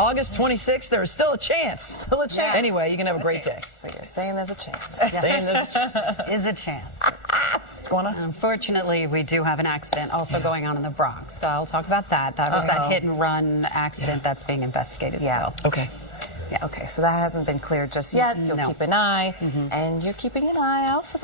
August 26th, there's still a chance. Still a chance. Anyway, you can have a great day. So you're saying there's a chance. Saying there's a Is a chance. What's going on? Unfortunately, we do have an accident also going on in the Bronx. So I'll talk about that. That was that hit and run accident that's being investigated still. Okay. Yeah. Okay, so that hasn't been cleared just yet. You'll keep an eye, and you're keeping an eye out for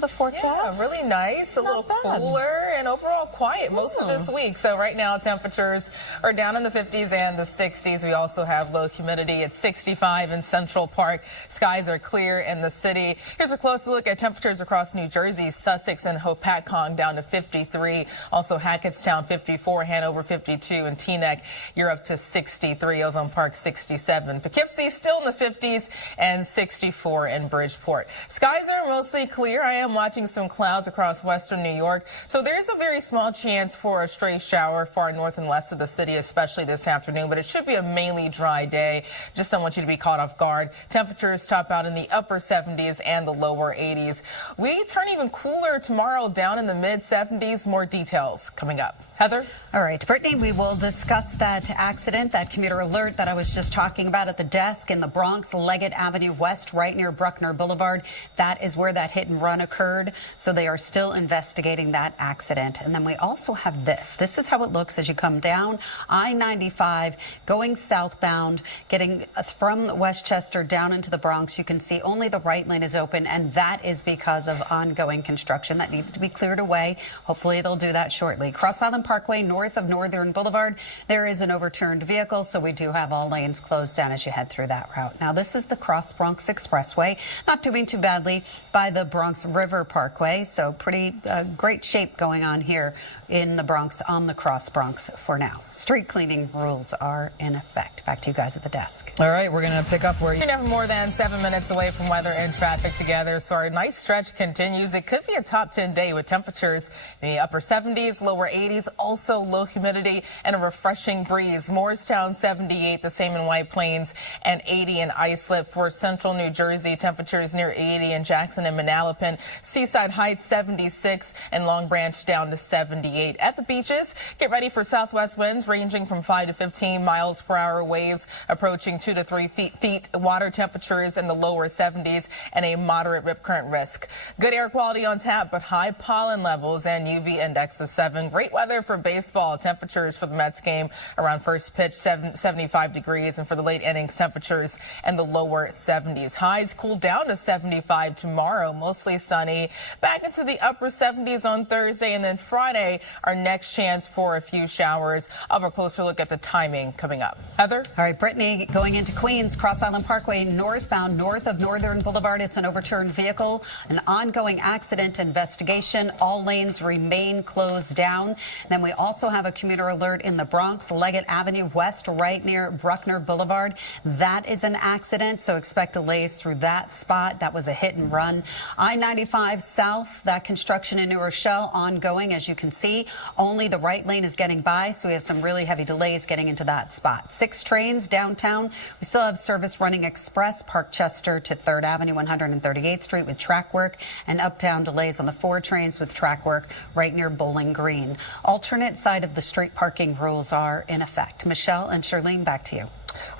the forecast. Yeah, really nice, a little cooler, and overall quiet most of this week. So right now, temperatures are down in the 50s and the 60s. We also have low humidity at 65 in Central Park. Skies are clear in the city. Here's a closer look at temperatures across New Jersey. Sussex and Hopatcong down to 53. Also Hackettstown 54, Hanover 52, and Teaneck you're up to 63. Ozone Park 67. Poughkeepsie still in the 50s and 64 in Bridgeport. Skies are mostly clear. I am watching some clouds across western New York, so there's a very small chance for a stray shower far north and west of the city, especially this afternoon, but it should be a mainly dry day. Just don't want you to be caught off guard. Temperatures top out in the upper 70s and the lower 80s. We turn even cooler tomorrow, down in the mid 70s. More details coming up. Heather? All right, Brittany, we will discuss that accident, that commuter alert that I was just talking about at the desk in the Bronx, Leggett Avenue West, right near Bruckner Boulevard. That is where that hit and run occurred. So they are still investigating that accident. And then we also have this. This is how it looks as you come down I-95, going southbound, getting from Westchester down into the Bronx. You can see only the right lane is open, and that is because of ongoing construction that needs to be cleared away. Hopefully they'll do that shortly. Cross Island Parkway, north of Northern Boulevard, there is an overturned vehicle, so we do have all lanes closed down as you head through that route. Now, this is the Cross Bronx Expressway. Not doing too badly by the Bronx River Parkway, so pretty great shape going on here in the Bronx on the Cross Bronx for now. Street cleaning rules are in effect. Back to you guys at the desk. All right, we're going to pick up where you... You're never more than 7 minutes away from weather and traffic together, so our nice stretch continues. It could be a top 10 day with temperatures in the upper 70s, lower 80s, also low humidity and a refreshing breeze. Morristown 78, the same in White Plains, and 80 in Islip. For central New Jersey, temperatures near 80 in Jackson and Manalapan. Seaside Heights 76 and Long Branch down to 78. At the beaches, get ready for southwest winds ranging from 5 to 15 miles per hour, waves approaching 2 to 3 feet, water temperatures in the lower 70s, and a moderate rip current risk. Good air quality on tap, but high pollen levels and UV index of 7. Great weather for baseball. Temperatures for the Mets game around first pitch 75 degrees, and for the late innings, temperatures in the lower 70s. Highs cool down to 75 tomorrow, mostly sunny. Back into the upper 70s on Thursday, and then Friday, our next chance for a few showers. I'll have a closer look at the timing coming up. Heather? All right, Brittany, going into Queens, Cross Island Parkway, northbound, north of Northern Boulevard. It's an overturned vehicle, an ongoing accident investigation. All lanes remain closed down. Then we also have a commuter alert in the Bronx, Leggett Avenue West, right near Bruckner Boulevard. That is an accident, so expect delays through that spot. That was a hit and run. I-95 south, that construction in New Rochelle ongoing, as you can see. Only the right lane is getting by, so we have some really heavy delays getting into that spot. 6 trains downtown. We still have service running express, Parkchester to 3rd Avenue, 138th Street with track work, and uptown delays on the 4 trains with track work right near Bowling Green. Alternate side of the street parking rules are in effect. Michelle and Charlene, back to you.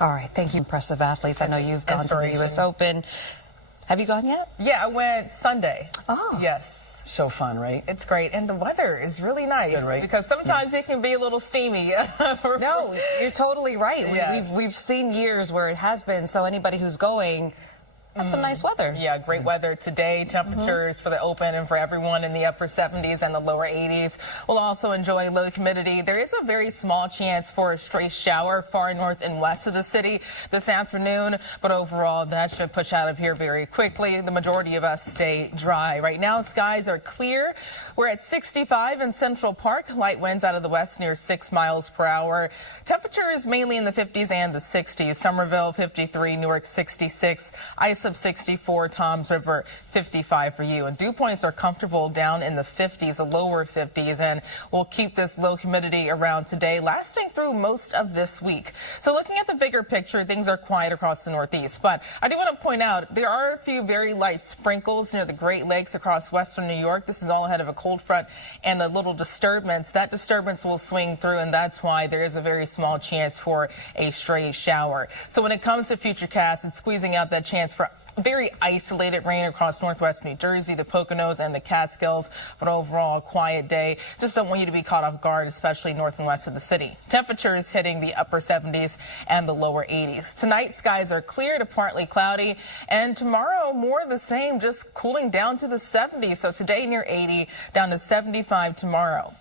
All right, thank you, impressive athletes. I know you've gone to the U.S. Open. Have you gone yet? Yeah, I went Sunday. Oh. Yes. So fun, right? It's great, and the weather is really nice. Good, right? Because sometimes it can be a little steamy. No, you're totally right. Yes. We've seen years where it has been, so anybody who's going, have some nice weather. Yeah, great weather today. Temperatures for the Open and for everyone in the upper 70s and the lower 80s. We'll also enjoy low humidity. There is a very small chance for a stray shower far north and west of the city this afternoon, but overall that should push out of here very quickly. The majority of us stay dry. Right now, skies are clear. We're at 65 in Central Park. Light winds out of the west near 6 miles per hour. Temperatures mainly in the 50s and the 60s. Somerville 53, Newark 66, Islip Jessup 64, Toms River 55 for you. And dew points are comfortable down in the 50s, the lower 50s, and we'll keep this low humidity around today, lasting through most of this week. So looking at the bigger picture, things are quiet across the Northeast. But I do want to point out there are a few very light sprinkles near the Great Lakes across western New York. This is all ahead of a cold front and a little disturbance. That disturbance will swing through, and that's why there is a very small chance for a stray shower. So when it comes to Futurecast, it's squeezing out that chance for very isolated rain across northwest New Jersey, the Poconos, and the Catskills, but overall a quiet day. Just don't want you to be caught off guard, especially north and west of the city. Temperatures hitting the upper 70s and the lower 80s. Tonight, skies are clear to partly cloudy, and tomorrow more of the same, just cooling down to the 70s. So today near 80, down to 75 tomorrow.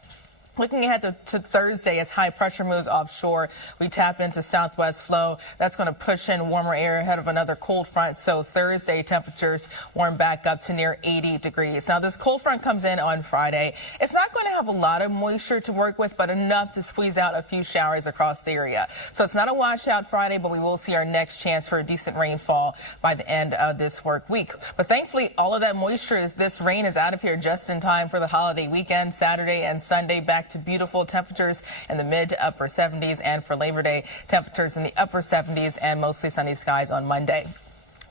Looking ahead to Thursday, as high pressure moves offshore, we tap into southwest flow. That's going to push in warmer air ahead of another cold front. So Thursday, temperatures warm back up to near 80 degrees. Now, this cold front comes in on Friday. It's not going to have a lot of moisture to work with, but enough to squeeze out a few showers across the area. So it's not a washout Friday, but we will see our next chance for a decent rainfall by the end of this work week. But thankfully, all of that moisture, this rain is out of here just in time for the holiday weekend, Saturday and Sunday. Back to beautiful temperatures in the mid to upper 70s, and for Labor Day, temperatures in the upper 70s and mostly sunny skies on Monday.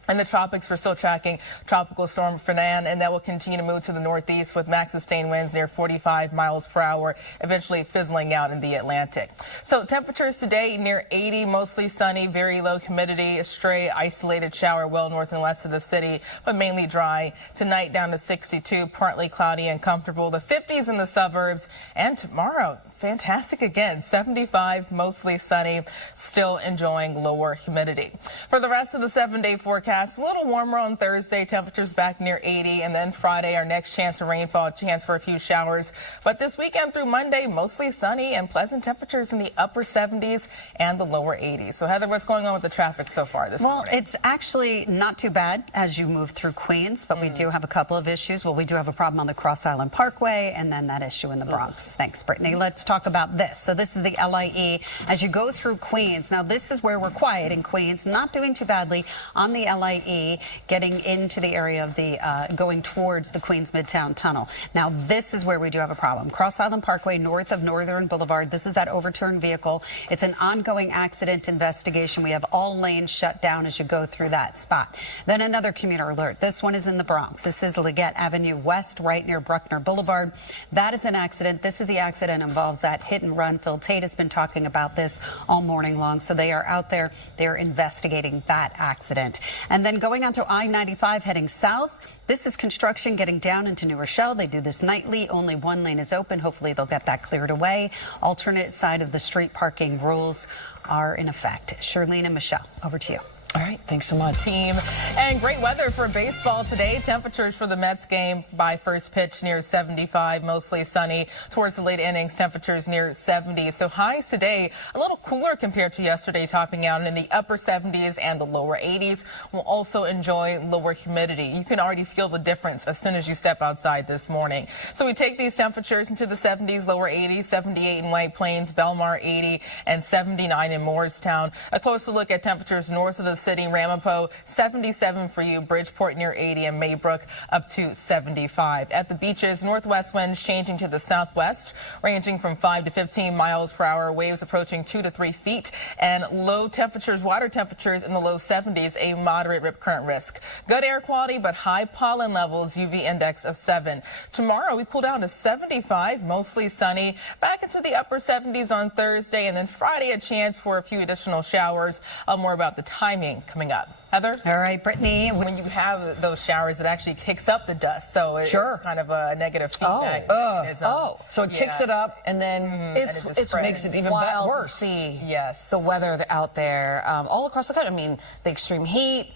In the tropics, we're still tracking Tropical Storm Fernand, and that will continue to move to the northeast with max sustained winds near 45 miles per hour, eventually fizzling out in the Atlantic. So temperatures today near 80, mostly sunny, very low humidity, a stray isolated shower well north and west of the city, but mainly dry. Tonight down to 62, partly cloudy and comfortable. The 50s in the suburbs, and tomorrow, fantastic again, 75, mostly sunny, still enjoying lower humidity. For the rest of the 7-day forecast, a little warmer on Thursday, temperatures back near 80, and then Friday, our next chance for rainfall, a chance for a few showers. But this weekend through Monday, mostly sunny and pleasant temperatures in the upper 70s and the lower 80s. So Heather, what's going on with the traffic so far this morning? Well, it's actually not too bad as you move through Queens, but we do have a couple of issues. Well, we do have a problem on the Cross Island Parkway, and then that issue in the Bronx. Thanks, Brittany. Let's talk about this. So this is the LIE as you go through Queens. Now this is where we're quiet in Queens, not doing too badly on the LIE, getting into the area of the going towards the Queens Midtown Tunnel. Now this is where we do have a problem. Cross Island Parkway north of Northern Boulevard. This is that overturned vehicle. It's an ongoing accident investigation. We have all lanes shut down as you go through that spot. Then another commuter alert. This one is in the Bronx. This is Leggett Avenue West, right near Bruckner Boulevard. That is an accident. This is the accident involves that hit and run. Phil Tate has been talking about this all morning long. So they are out there. They're investigating that accident. And then going on to I-95 heading south. This is construction getting down into New Rochelle. They do this nightly. Only one lane is open. Hopefully they'll get that cleared away. Alternate side of the street parking rules are in effect. Charlene and Michelle, over to you. All right, thanks so much. Team. And great weather for baseball today. Temperatures for the Mets game by first pitch near 75, mostly sunny. Towards the late innings, temperatures near 70. So highs today a little cooler compared to yesterday, topping out in the upper 70s and the lower 80s. We'll also enjoy lower humidity. You can already feel the difference as soon as you step outside this morning. So we take these temperatures into the 70s, lower 80s, 78 in White Plains, Belmar 80, and 79 in Morristown. A closer look at temperatures north of the city, Ramapo 77 for you, Bridgeport near 80, and Maybrook up to 75. At the beaches, northwest winds changing to the southwest, ranging from 5 to 15 miles per hour, waves approaching 2 to 3 feet, and low temperatures, water temperatures in the low 70s, a moderate rip current risk. Good air quality, but high pollen levels, UV index of 7. Tomorrow, we cool down to 75, mostly sunny, back into the upper 70s on Thursday, and then Friday, a chance for a few additional showers. More about the timing coming up. Heather? All right, Brittany. When you have those showers, it actually kicks up the dust, so it's kind of a negative feedback mechanism. So it kicks it up, and then it makes it even worse. To see the weather out there all across the country. I mean, the extreme heat,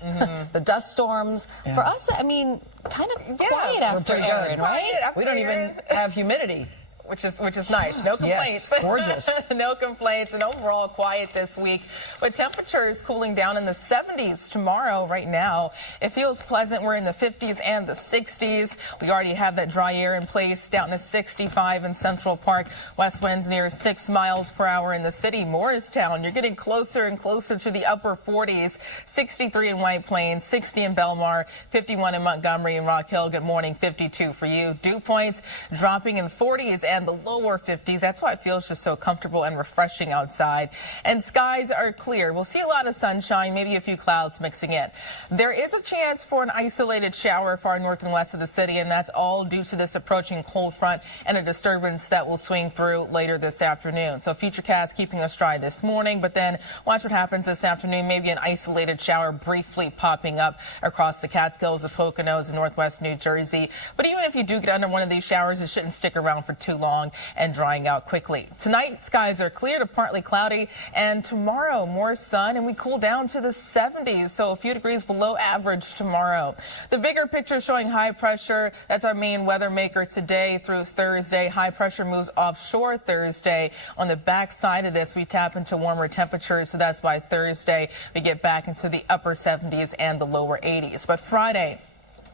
the dust storms. For us, I mean, kind of quiet after Aaron, right? We don't even have humidity. which is nice. No complaints. Yes, gorgeous. No complaints, and overall quiet this week. With temperatures cooling down in the 70s tomorrow. Right now, it feels pleasant. We're in the 50s and the 60s. We already have that dry air in place. Down to 65 in Central Park. West winds near 6 miles per hour in the city. Morristown, you're getting closer and closer to the upper 40s. 63 in White Plains, 60 in Belmar, 51 in Montgomery and Rock Hill. Good morning, 52 for you. Dew points dropping in 40s and the lower 50s. That's why it feels just so comfortable and refreshing outside. And skies are clear. We'll see a lot of sunshine, maybe a few clouds mixing in. There is a chance for an isolated shower far north and west of the city, and that's all due to this approaching cold front and a disturbance that will swing through later this afternoon. So futurecast keeping us dry this morning, but then watch what happens this afternoon. Maybe an isolated shower briefly popping up across the Catskills, the Poconos, and northwest New Jersey. But even if you do get under one of these showers, it shouldn't stick around for too long and drying out quickly. Tonight, skies are clear to partly cloudy, and tomorrow, more sun, and we cool down to the 70s, so a few degrees below average tomorrow. The bigger picture showing high pressure. That's our main weather maker today through Thursday. High pressure moves offshore Thursday. On the backside of this, we tap into warmer temperatures, so that's by Thursday we get back into the upper 70s and the lower 80s. But Friday,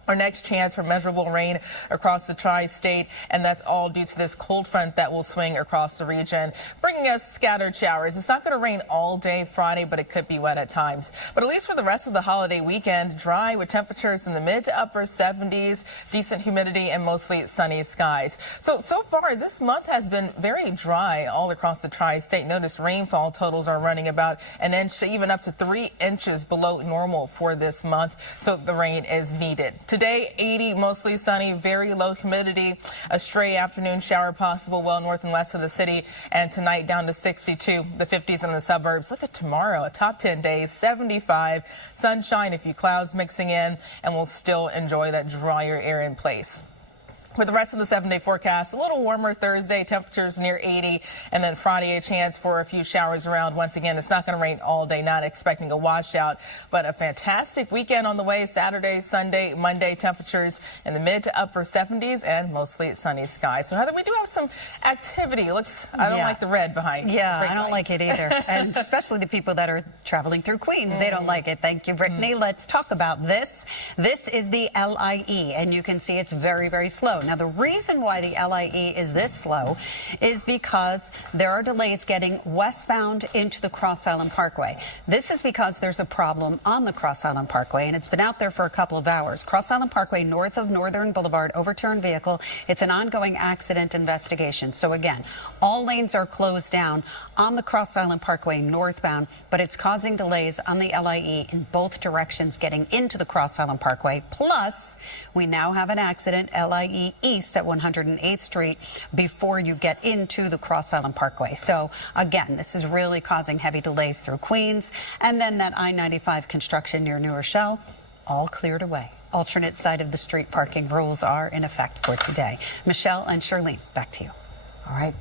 our next chance for measurable rain across the tri-state, and that's all due to this cold front that will swing across the region, bringing us scattered showers. It's not going to rain all day Friday, but it could be wet at times. But at least for the rest of the holiday weekend, dry with temperatures in the mid to upper 70s, decent humidity, and mostly sunny skies. So far, this month has been very dry all across the tri-state. Notice rainfall totals are running about an inch to even up to 3 inches below normal for this month, so the rain is needed. Today, 80, mostly sunny, very low humidity. A stray afternoon shower possible well north and west of the city. And tonight down to 62, the 50s in the suburbs. Look at tomorrow, a top 10 days, 75. Sunshine, a few clouds mixing in, and we'll still enjoy that drier air in place. For the rest of the 7-day forecast, a little warmer Thursday, temperatures near 80, and then Friday a chance for a few showers around. Once again, it's not going to rain all day, not expecting a washout, but a fantastic weekend on the way. Saturday, Sunday, Monday, temperatures in the mid to upper 70s and mostly sunny skies. So Heather, we do have some activity. I don't like the red behind you. Yeah, I don't like it either. And especially the people that are traveling through Queens, they don't like it. Thank you, Brittany. Let's talk about this. This is the LIE, and you can see it's very, very slow. Now, the reason why the LIE is this slow is because there are delays getting westbound into the Cross Island Parkway. This is because there's a problem on the Cross Island Parkway, and it's been out there for a couple of hours. Cross Island Parkway, north of Northern Boulevard, overturned vehicle. It's an ongoing accident investigation. So again, all lanes are closed down on the Cross Island Parkway northbound, but it's causing delays on the LIE in both directions getting into the Cross Island Parkway. Plus, we now have an accident, LIE East at 108th Street, before you get into the Cross Island Parkway. So again, this is really causing heavy delays through Queens. And then that I-95 construction near New Rochelle, all cleared away. Alternate side of the street parking rules are in effect for today. Michelle and Shirlene, back to you. All right.